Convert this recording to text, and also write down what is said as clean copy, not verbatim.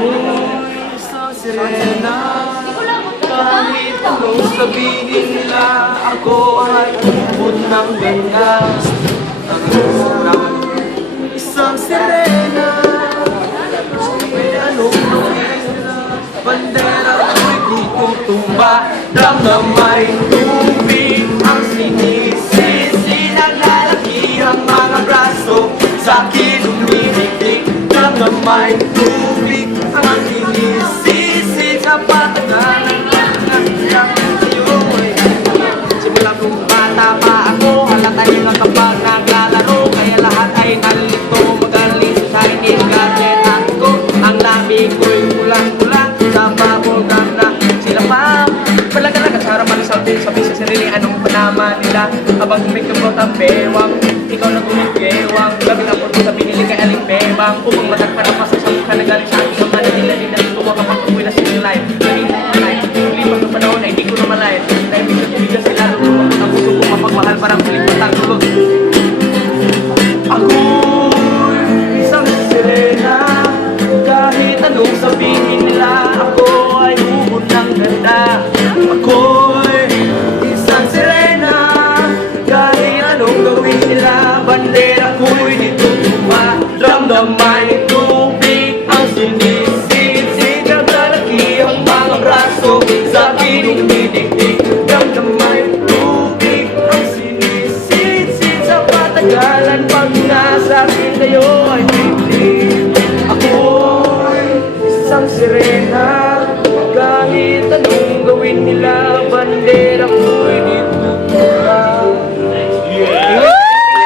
Ako'y isang sirena. Kahit anong sabihin nila, ako ay umubot ng ganda. Isang sirena. Kahit anong gawin nila, bandera ko'y di tutumba. Damdamay tubig ang sinisisi. Naglalaki ang mga braso, sa akin umibiglig. Damdamay tubig ang sinisisi. Sa patagalan simula kong bata pa ako, halatay na kapag naglalaro. Kaya lahat ay nalito, magaling sa shining gadget ako. Ang labi ko'y kulang-kulang sa bubble gum na sila pa. Palaga-laga sa harapan sa sabi sa sarili, anong panama nila? Habang kumikabot ang bewang, ikaw na gumigewang. Gabi na po sa binili kay aling bebang. Upang matagpanapas sa mukha na galing sa aking mga nila din na tuwa kapag uwi na silang live. Lipat ng panahon ay di ko na malayan. Dahil bigla sila lumabot ang puso ko mapagmahal parang pilipatang tulog. Ako'y isang sirena. Kahit anong sabihin nila, ako ay ubod ng ganda. Ako'y isang sirena. Kahit anong gawin nila, bandera ko'y di tutuwa. Damdamay tubig ang sinisip-sip. Naglalaki ang mga braso, sa akin umidigdig. Damdamay tubig ang sinisip-sip. Sa patagalan pag nasa akin kayo ay digdig. Ako'y isang sirena. Kahit anong gawin nila, bandera ko